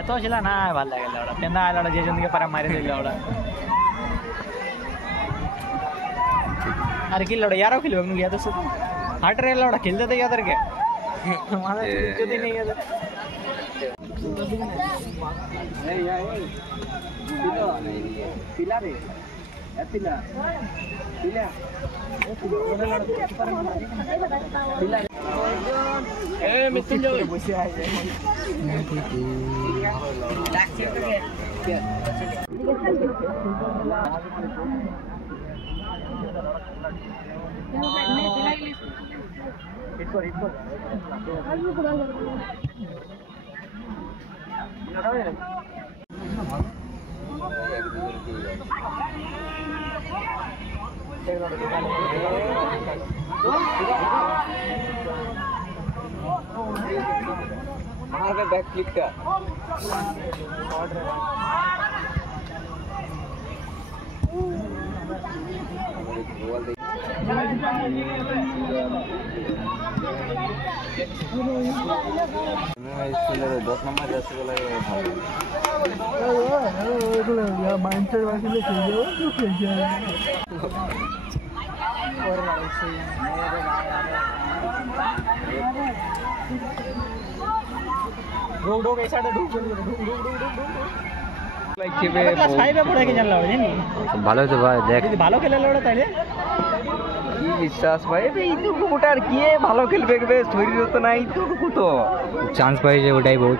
এত ছিল না ভাল লাগে ওরা তেন্দা আলাদা যে জনকে পারে মারি দিল ওরা আর কি লড়া ಯಾರೋ খেলবে নুগে এত সুত হার্টার এলা ওরা খেলতে দেয় ওদেরকে মানে যদি নেই এদের এই এই পিলো পিলা রে পিলা পিলা পিলা এ মৃত্যুঞ্জয় বসে আছে ডাকছে তোকে बैक क्लिक का दस नंबर जैसे ভালো তো ভাই দেখ ভালো খেলে ওরা তাইলে কি বিশ্বাস ভাই এইটুকু ওটার কি ভালো খেলবে শরীর তো নাই তো চান্স পাইছে ওটাই বহুত